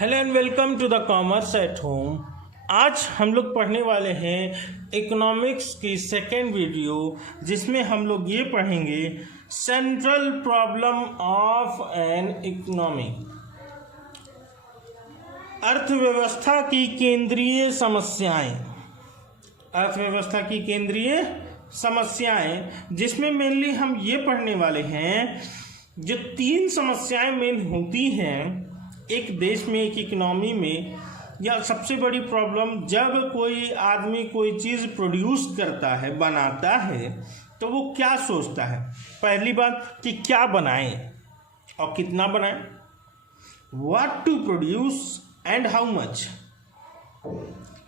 Hello and welcome to the commerce at home. आज हम लोग पढ़ने वाले हैं इकोनॉमिक्स की सेकेंड वीडियो, जिसमें हम लोग ये पढ़ेंगे central problem of an economy, अर्थव्यवस्था की केंद्रीय समस्याएं। अर्थव्यवस्था की केंद्रीय समस्याएं, जिसमें मेनली हम ये पढ़ने वाले हैं जो तीन समस्याएं मेन होती हैं एक देश में, एक इकोनॉमी में। या सबसे बड़ी प्रॉब्लम, जब कोई आदमी कोई चीज़ प्रोड्यूस करता है, बनाता है, तो वो क्या सोचता है। पहली बात कि क्या बनाएं और कितना बनाएं, what to produce and how much.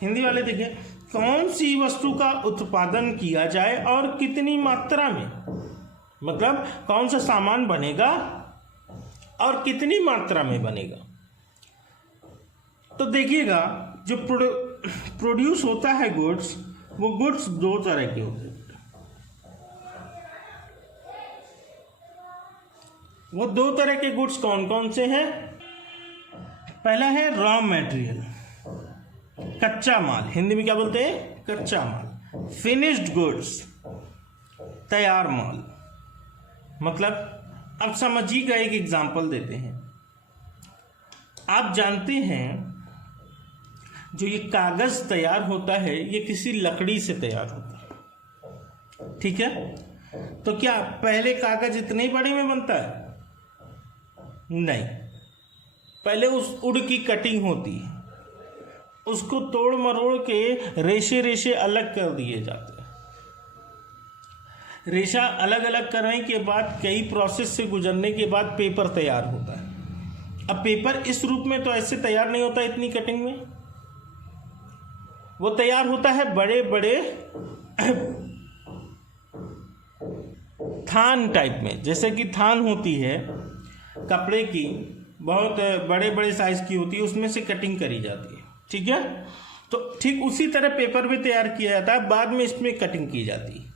Hindi वाले देखिए, कौन सी वस्तु का उत्पादन किया जाए और कितनी मात्रा में, मतलब कौन सा सामान बनेगा और कितनी मात्रा में बनेगा। तो देखिएगा, जो प्रोड्यूस होता है गुड्स, वो गुड्स दो तरह के होते हैं। वो दो तरह के गुड्स कौन कौन से हैं? पहला है रॉ मटेरियल, कच्चा माल। हिंदी में क्या बोलते हैं? कच्चा माल। फिनिश्ड गुड्स, तैयार माल। मतलब अब समझिएगा, एक एग्जांपल देते हैं। आप जानते हैं जो ये कागज तैयार होता है, ये किसी लकड़ी से तैयार होता है, ठीक है। तो क्या पहले कागज इतने ही बड़े में बनता है? नहीं, पहले उस उड़ की कटिंग होती है, उसको तोड़ मरोड़ के रेशे रेशे अलग कर दिए जाते हैं। रेशा अलग अलग करने के बाद, कई प्रोसेस से गुजरने के बाद पेपर तैयार होता है। अब पेपर इस रूप में तो ऐसे तैयार नहीं होता, इतनी कटिंग में। वो तैयार होता है बड़े बड़े थान टाइप में। जैसे कि थान होती है कपड़े की, बहुत बड़े बड़े साइज की होती है, उसमें से कटिंग करी जाती है, ठीक है। तो ठीक उसी तरह पेपर भी तैयार किया जाता है, बाद में इसमें कटिंग की जाती है।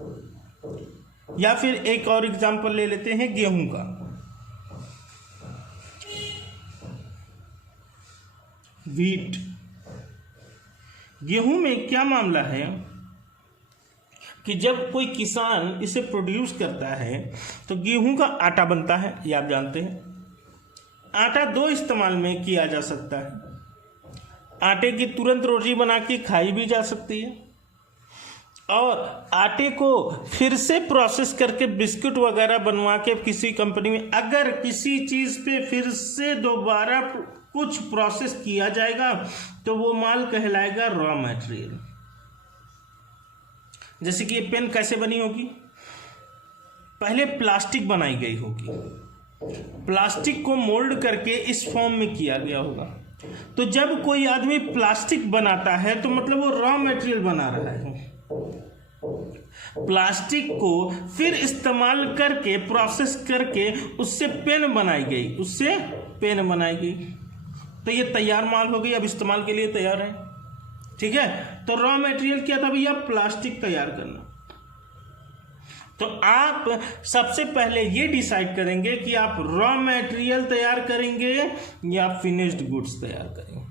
या फिर एक और एग्जांपल ले लेते हैं गेहूं का। व्हीट, गेहूं में क्या मामला है कि जब कोई किसान इसे प्रोड्यूस करता है तो गेहूं का आटा बनता है, ये आप जानते हैं। आटा दो इस्तेमाल में किया जा सकता है। आटे की तुरंत रोटी बना के खाई भी जा सकती है, और आटे को फिर से प्रोसेस करके बिस्कुट वगैरह बनवा के किसी कंपनी में, अगर किसी चीज़ पे फिर से दोबारा कुछ प्रोसेस किया जाएगा तो वो माल कहलाएगा रॉ मटेरियल। जैसे कि ये पेन कैसे बनी होगी? पहले प्लास्टिक बनाई गई होगी, प्लास्टिक को मोल्ड करके इस फॉर्म में किया गया होगा। तो जब कोई आदमी प्लास्टिक बनाता है तो मतलब वो रॉ मटेरियल बना रहा है। प्लास्टिक को फिर इस्तेमाल करके, प्रोसेस करके उससे पेन बनाई गई, उससे पेन बनाई गई, तो ये तैयार माल हो गई, अब इस्तेमाल के लिए तैयार है, ठीक है। तो रॉ मटेरियल क्या था भैया? प्लास्टिक तैयार करना। तो आप सबसे पहले ये डिसाइड करेंगे कि आप रॉ मटेरियल तैयार करेंगे या फिनिश्ड गुड्स तैयार करेंगे।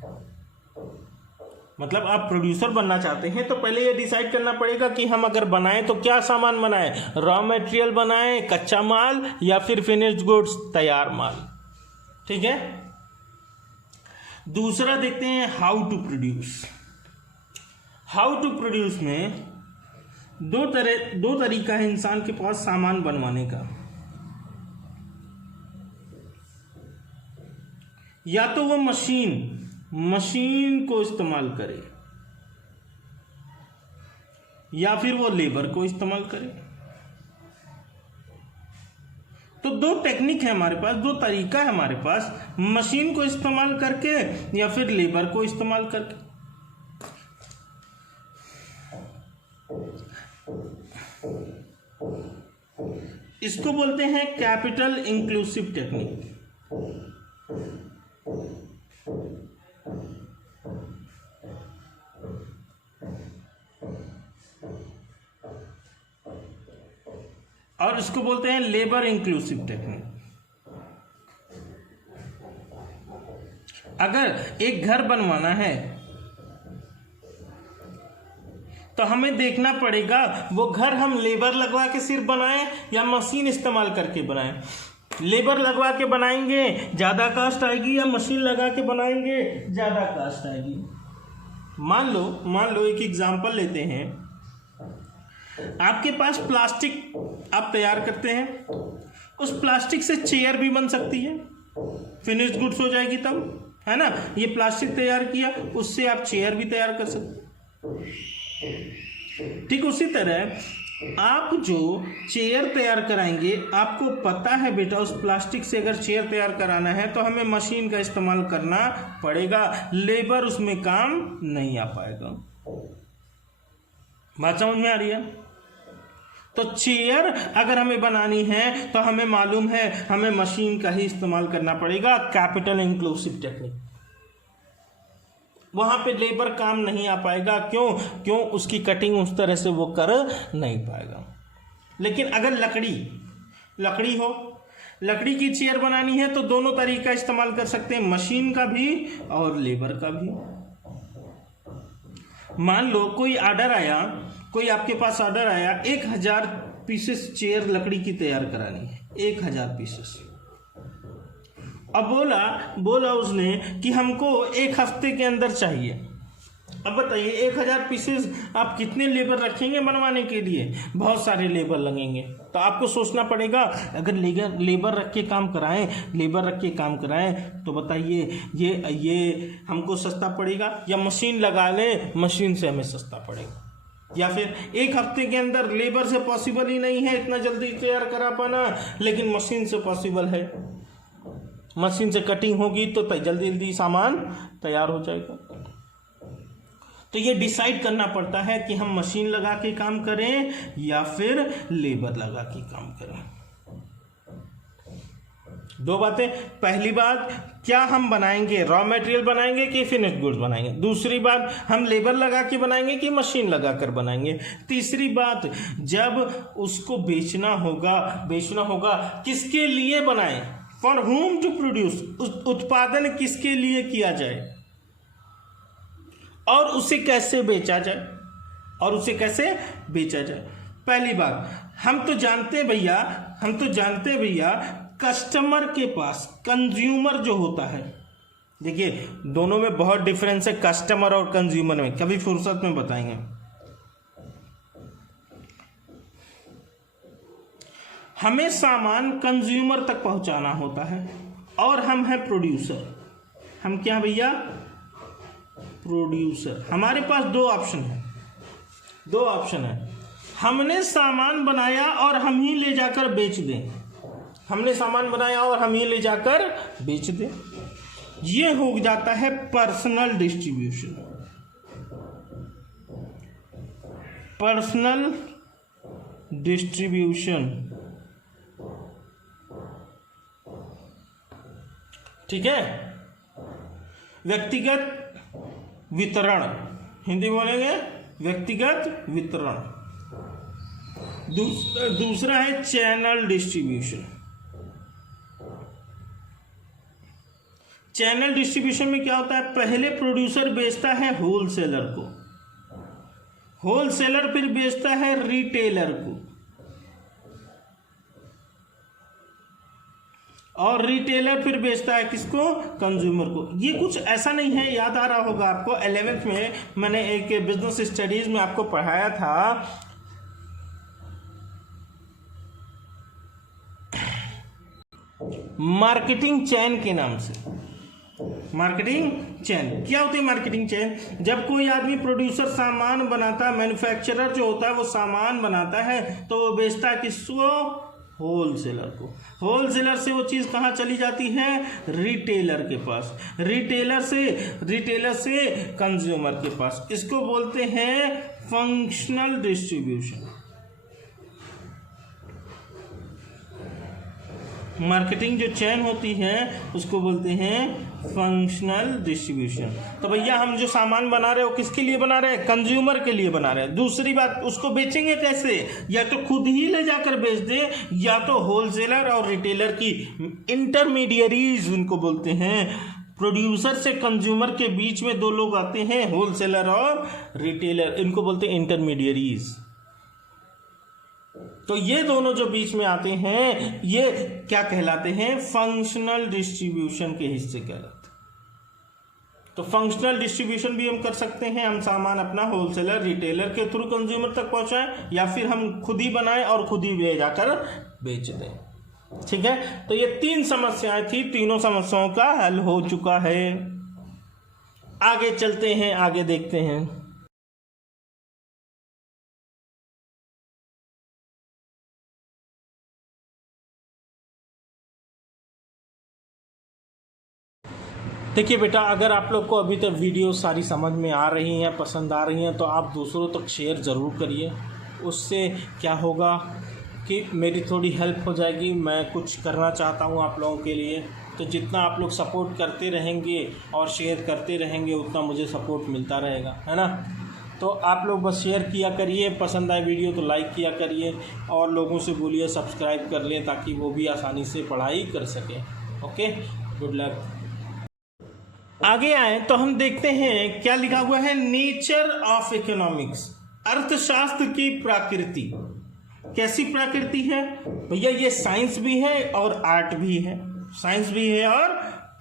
मतलब आप प्रोड्यूसर बनना चाहते हैं तो पहले ये डिसाइड करना पड़ेगा कि हम अगर बनाएं तो क्या सामान बनाएं, रॉ मटेरियल बनाएं, कच्चा माल, या फिर फिनिश्ड गुड्स, तैयार माल, ठीक है। दूसरा देखते हैं how to produce. How to produce में दो तरीका है इंसान के पास सामान बनवाने का। या तो वो मशीन को इस्तेमाल करे, या फिर वो लेबर को इस्तेमाल करे। तो दो टेक्निक है हमारे पास, दो तरीका है हमारे पास, मशीन को इस्तेमाल करके या फिर लेबर को इस्तेमाल करके। इसको बोलते हैं कैपिटल इंक्लूसिव टेक्निक। और इसको बोलते हैं लेबर इंक्लूसिव टेक्निक। अगर एक घर बनवाना है तो हमें देखना पड़ेगा वो घर हम लेबर लगवा के सिर्फ बनाएं या मशीन इस्तेमाल करके बनाएं। लेबर लगवा के बनाएंगे ज़्यादा कास्ट आएगी या मशीन लगा के बनाएंगे ज़्यादा कास्ट आएगी। मान लो एक एग्जांपल लेते हैं। आपके पास प्लास्टिक आप तैयार करते हैं, उस प्लास्टिक से चेयर भी बन सकती है, फिनिश्ड गुड्स हो जाएगी तब, है ना। ये प्लास्टिक तैयार किया, उससे आप चेयर भी तैयार कर सकते। ठीक उसी तरह आप जो चेयर तैयार कराएंगे, आपको पता है बेटा उस प्लास्टिक से अगर चेयर तैयार कराना है तो हमें मशीन का इस्तेमाल करना पड़ेगा, लेबर उसमें काम नहीं आ पाएगा। बात समझ में आ रही है? तो चेयर अगर हमें बनानी है तो हमें मालूम है हमें मशीन का ही इस्तेमाल करना पड़ेगा, कैपिटल इंक्लूसिव टेक्निक। वहां पे लेबर काम नहीं आ पाएगा। क्यों उसकी कटिंग उस तरह से वो कर नहीं पाएगा। लेकिन अगर लकड़ी हो, लकड़ी की चेयर बनानी है तो दोनों तरीका इस्तेमाल कर सकते हैं, मशीन का भी और लेबर का भी। मान लो कोई आपके पास ऑर्डर आया 1000 पीसेस चेयर लकड़ी की तैयार करानी है, 1000 पीसेस। अब बोला उसने कि हमको 1 हफ्ते के अंदर चाहिए। अब बताइए 1000 पीसेस आप कितने लेबर रखेंगे बनवाने के लिए? बहुत सारे लेबर लगेंगे। तो आपको सोचना पड़ेगा अगर लेबर रख के काम कराएं तो बताइए ये हमको सस्ता पड़ेगा या मशीन लगा ले, मशीन से हमें सस्ता पड़ेगा। या फिर 1 हफ्ते के अंदर लेबर से पॉसिबल ही नहीं है इतना जल्दी तैयार करा पाना, लेकिन मशीन से पॉसिबल है। मशीन से कटिंग होगी तो जल्दी सामान तैयार हो जाएगा। तो ये डिसाइड करना पड़ता है कि हम मशीन लगा के काम करें या फिर लेबर लगा के काम करें। 2 बातें। पहली बात, क्या हम बनाएंगे, रॉ मटेरियल बनाएंगे कि फिनिश्ड गुड्स बनाएंगे। दूसरी बात, हम लेबर लगा के बनाएंगे कि मशीन लगा कर बनाएंगे। तीसरी बात, जब उसको बेचना होगा किसके लिए बनाएं, फॉर होम टू प्रोड्यूस, उत्पादन किसके लिए किया जाए और उसे कैसे बेचा जाए। पहली बात, हम तो जानते हैं भैया कस्टमर के पास, कंज्यूमर जो होता है, देखिए दोनों में बहुत डिफरेंस है, कस्टमर और कंज्यूमर में, कभी फुर्सत में बताएंगे। हमें सामान कंज्यूमर तक पहुंचाना होता है और हम हैं प्रोड्यूसर। हम क्या भैया? प्रोड्यूसर। हमारे पास 2 ऑप्शन है। हमने सामान बनाया और हम ही ले जाकर बेच दें। ये हो जाता है पर्सनल डिस्ट्रीब्यूशन। ठीक है। व्यक्तिगत वितरण, हिंदी बोलेंगे व्यक्तिगत वितरण। दूसरा है चैनल डिस्ट्रीब्यूशन। चैनल डिस्ट्रीब्यूशन में क्या होता है, पहले प्रोड्यूसर बेचता है होलसेलर को, होलसेलर फिर बेचता है रिटेलर को, और रिटेलर फिर बेचता है किसको? कंज्यूमर को। ये कुछ ऐसा नहीं है, याद आ रहा होगा आपको 11th में मैंने एक बिजनेस स्टडीज में आपको पढ़ाया था, मार्केटिंग चेन के नाम से। मार्केटिंग चेन क्या होती है? मार्केटिंग चेन, जब कोई आदमी प्रोड्यूसर सामान बनाता है, मैन्युफैक्चरर जो होता है वो सामान बनाता है तो वो बेचता है किसको? होलसेलर को। होलसेलर से वो चीज़ कहाँ चली जाती है? रिटेलर के पास। रिटेलर से कंज्यूमर के पास। इसको बोलते हैं फंक्शनल डिस्ट्रीब्यूशन। मार्केटिंग जो चेन होती है उसको बोलते हैं फंक्शनल डिस्ट्रीब्यूशन। तो भैया हम जो सामान बना रहे हो किसके लिए बना रहे हैं? कंज्यूमर के लिए बना रहे हैं। दूसरी बात, उसको बेचेंगे कैसे? या तो खुद ही ले जाकर बेच दे, या तो होलसेलर और रिटेलर की इंटरमीडियरीज उनको बोलते हैं प्रोड्यूसर से कंज्यूमर के बीच में दो लोग आते हैं, होलसेलर और रिटेलर, इनको बोलते हैं इंटरमीडियरीज। तो ये दोनों जो बीच में आते हैं ये क्या कहलाते हैं? फंक्शनल डिस्ट्रीब्यूशन के हिस्से कहलाते हैं। तो फंक्शनल डिस्ट्रीब्यूशन भी हम कर सकते हैं, हम सामान अपना होलसेलर रिटेलर के थ्रू कंज्यूमर तक पहुंचाएं, या फिर हम खुद ही बनाएं और खुद ही ले जाकर बेच दें। ठीक है, तो ये 3 समस्याएं थी, तीनों समस्याओं का हल हो चुका है। आगे चलते हैं, आगे देखते हैं। देखिए बेटा, अगर आप लोग को अभी तक वीडियो सारी समझ में आ रही हैं, पसंद आ रही हैं, तो आप दूसरों तक शेयर ज़रूर करिए। उससे क्या होगा कि मेरी थोड़ी हेल्प हो जाएगी, मैं कुछ करना चाहता हूँ आप लोगों के लिए। तो जितना आप लोग सपोर्ट करते रहेंगे और शेयर करते रहेंगे उतना मुझे सपोर्ट मिलता रहेगा, है ना। तो आप लोग बस शेयर किया करिए, पसंद आए वीडियो तो लाइक किया करिए, और लोगों से बोलिए सब्सक्राइब कर लें ताकि वो भी आसानी से पढ़ाई कर सकें। Okay, good luck. आगे आए तो हम देखते हैं क्या लिखा हुआ है, नेचर ऑफ इकोनॉमिक्स, अर्थशास्त्र की प्रकृति। कैसी प्रकृति है भैया? ये साइंस भी है और आर्ट भी है, साइंस भी है और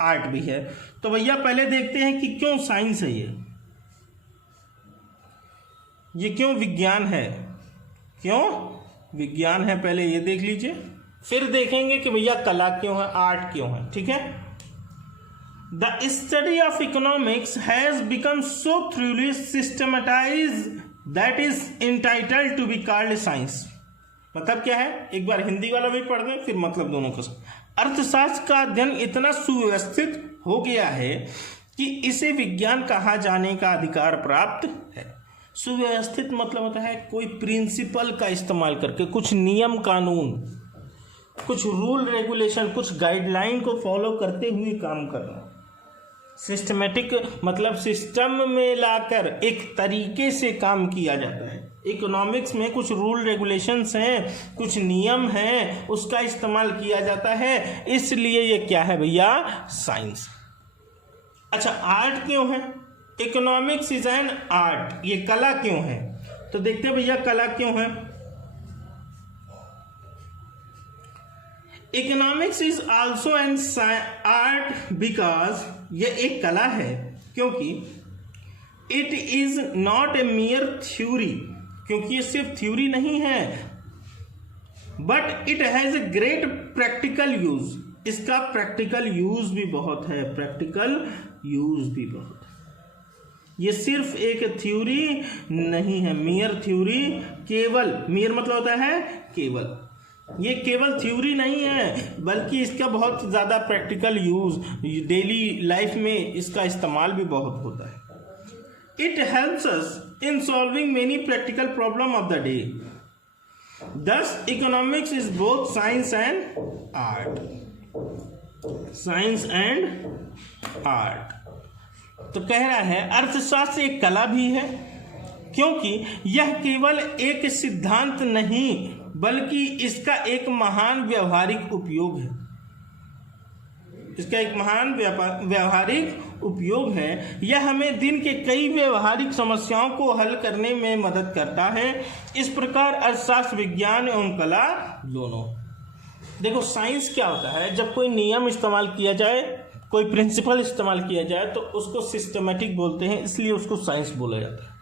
आर्ट भी है। तो भैया पहले देखते हैं कि क्यों साइंस है ये क्यों विज्ञान है, क्यों विज्ञान है, पहले ये देख लीजिए। फिर देखेंगे कि भैया कला क्यों है, आर्ट क्यों है। ठीक है, The study of economics has become so thoroughly systematized that is entitled to be called science। मतलब क्या है, एक बार हिंदी वाला भी पढ़ दें फिर मतलब दोनों का। अर्थशास्त्र का अध्ययन इतना सुव्यवस्थित हो गया है कि इसे विज्ञान कहा जाने का अधिकार प्राप्त है। सुव्यवस्थित मतलब होता है कोई प्रिंसिपल का इस्तेमाल करके, कुछ नियम कानून, कुछ रूल रेगुलेशन, कुछ गाइडलाइन को फॉलो करते हुए काम करना। सिस्टमेटिक मतलब सिस्टम में लाकर एक तरीके से काम किया जाता है। इकोनॉमिक्स में कुछ रूल रेगुलेशंस हैं, कुछ नियम हैं, उसका इस्तेमाल किया जाता है, इसलिए ये क्या है भैया, साइंस। अच्छा, आर्ट क्यों है? इकोनॉमिक्स इज एन आर्ट, ये कला क्यों है? तो देखते हैं भैया कला क्यों है। Economics is also an art because ये एक कला है क्योंकि it is not a मियर theory, क्योंकि ये सिर्फ थ्योरी नहीं है, but it has a great practical use, इसका प्रैक्टिकल यूज भी बहुत है, प्रैक्टिकल यूज भी बहुत है। ये सिर्फ एक थ्योरी नहीं है, मियर थ्योरी, केवल, मियर मतलब होता है केवल, ये केवल थ्योरी नहीं है बल्कि इसका बहुत ज़्यादा प्रैक्टिकल यूज, डेली लाइफ में इसका इस्तेमाल भी बहुत होता है। It helps us in solving many practical problem of the day. Thus economics is both science and art, science and art. तो कह रहा है अर्थशास्त्र एक कला भी है क्योंकि यह केवल एक सिद्धांत नहीं बल्कि इसका एक महान व्यवहारिक उपयोग है, इसका एक महान व्यवहारिक उपयोग है। यह हमें दिन के कई व्यवहारिक समस्याओं को हल करने में मदद करता है। इस प्रकार अर्थशास्त्र विज्ञान एवं कला दोनों। देखो साइंस क्या होता है, जब कोई नियम इस्तेमाल किया जाए, कोई प्रिंसिपल इस्तेमाल किया जाए तो उसको सिस्टमेटिक बोलते हैं, इसलिए उसको साइंस बोला जाता है।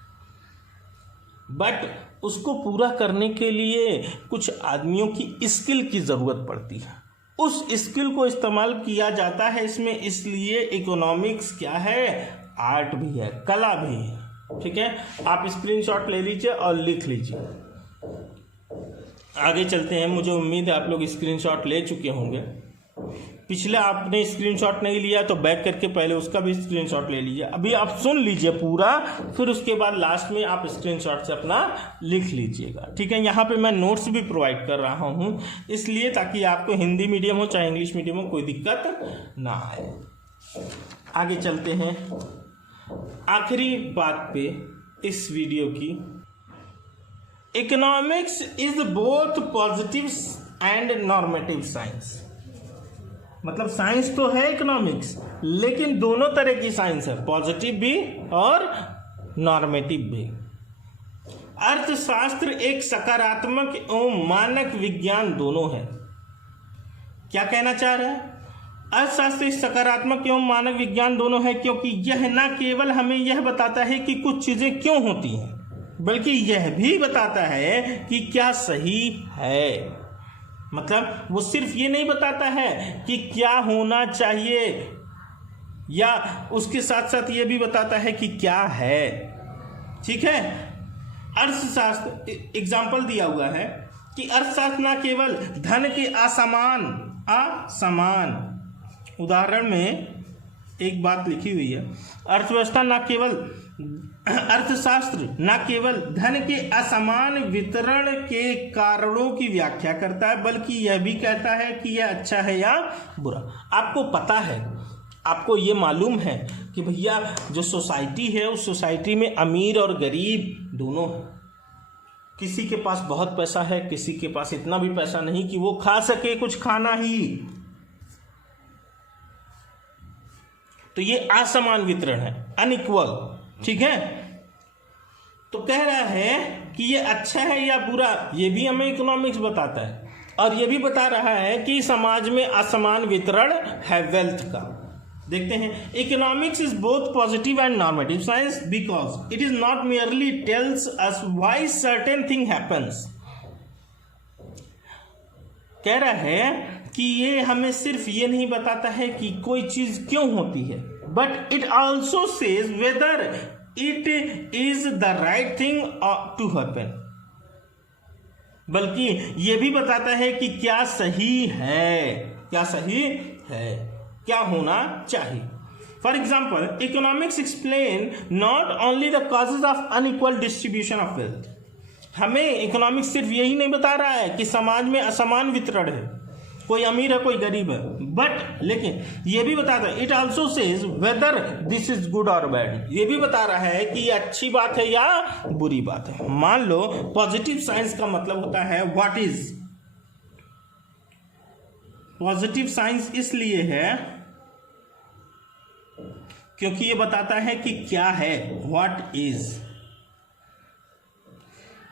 बट उसको पूरा करने के लिए कुछ आदमियों की स्किल की ज़रूरत पड़ती है, उस स्किल को इस्तेमाल किया जाता है इसमें, इसलिए इकोनॉमिक्स क्या है, आर्ट भी है, कला भी है। ठीक है, आप स्क्रीनशॉट ले लीजिए और लिख लीजिए। आगे चलते हैं, मुझे उम्मीद है आप लोग स्क्रीनशॉट ले चुके होंगे। पिछले आपने स्क्रीनशॉट नहीं लिया तो बैक करके पहले उसका भी स्क्रीनशॉट ले लीजिए। अभी आप सुन लीजिए पूरा, फिर उसके बाद लास्ट में आप स्क्रीनशॉट से अपना लिख लीजिएगा। ठीक है, यहाँ पे मैं नोट्स भी प्रोवाइड कर रहा हूँ इसलिए ताकि आपको हिंदी मीडियम हो चाहे इंग्लिश मीडियम हो कोई दिक्कत ना आए। आगे चलते हैं आखिरी बात पे इस वीडियो की। Economics is both positive and normative science. मतलब साइंस तो है इकोनॉमिक्स लेकिन दोनों तरह की साइंस है, पॉजिटिव भी और नॉर्मेटिव भी। अर्थशास्त्र एक सकारात्मक एवं मानक विज्ञान दोनों है। क्या कहना चाह रहा है? अर्थशास्त्र एक सकारात्मक एवं मानक विज्ञान दोनों है, क्योंकि यह न केवल हमें यह बताता है कि कुछ चीजें क्यों होती हैं, बल्कि यह भी बताता है कि क्या सही है। मतलब वो सिर्फ ये नहीं बताता है कि क्या होना चाहिए, या उसके साथ साथ ये भी बताता है कि क्या है। ठीक है। अर्थशास्त्र एग्जाम्पल दिया हुआ है कि अर्थशास्त्र न केवल धन के असमान उदाहरण में एक बात लिखी हुई है, अर्थशास्त्र न केवल धन के असमान वितरण के कारणों की व्याख्या करता है, बल्कि यह भी कहता है कि यह अच्छा है या बुरा। आपको पता है, आपको ये मालूम है कि भैया जो सोसाइटी है उस सोसाइटी में अमीर और गरीब दोनों हैं। किसी के पास बहुत पैसा है, किसी के पास इतना भी पैसा नहीं कि वो खा सके कुछ खाना ही। तो ये असमान वितरण है, अनइक्वल। ठीक है। तो कह रहा है कि ये अच्छा है या बुरा, ये भी हमें इकोनॉमिक्स बताता है, और ये भी बता रहा है कि समाज में असमान वितरण है वेल्थ का। देखते हैं, economics is both positive and normative science because it is not merely tells us why certain thing happens. कह रहा है कि ये हमें सिर्फ ये नहीं बताता है कि कोई चीज क्यों होती है, but it also says whether it is the right thing to happen. बल्कि ये भी बताता है कि क्या सही है, क्या सही है, क्या होना चाहिए। For example, economics explain not only the causes of unequal distribution of wealth. हमें इकोनॉमिक्स सिर्फ यही नहीं बता रहा है कि समाज में असमान वितरण है, कोई अमीर है कोई गरीब है, बट लेकिन ये भी बताता है, it also says whether this is good और बैड। ये भी बता रहा है कि ये अच्छी बात है या बुरी बात है। मान लो पॉजिटिव साइंस का मतलब होता है व्हाट इज। पॉजिटिव साइंस इसलिए है क्योंकि ये बताता है कि क्या है, व्हाट इज।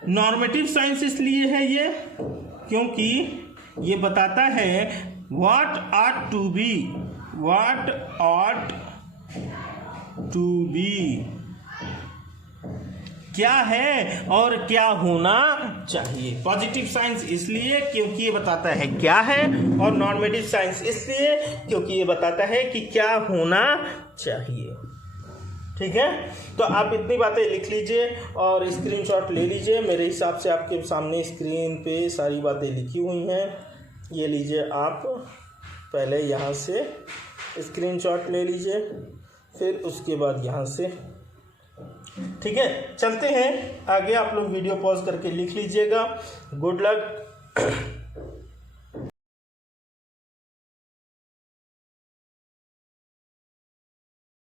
नॉर्मेटिव साइंस इसलिए है ये क्योंकि ये बताता है what ought to be, what ought to be, क्या है और क्या होना चाहिए। पॉजिटिव साइंस इसलिए क्योंकि ये बताता है क्या है, और नॉर्मेटिव साइंस इसलिए क्योंकि ये बताता है कि क्या होना चाहिए। ठीक है। तो आप इतनी बातें लिख लीजिए और स्क्रीनशॉट ले लीजिए। मेरे हिसाब से आपके सामने स्क्रीन पे सारी बातें लिखी हुई हैं, ये लीजिए। आप पहले यहाँ से स्क्रीनशॉट ले लीजिए, फिर उसके बाद यहाँ से। ठीक है, चलते हैं आगे। आप लोग वीडियो पॉज करके लिख लीजिएगा। Good luck.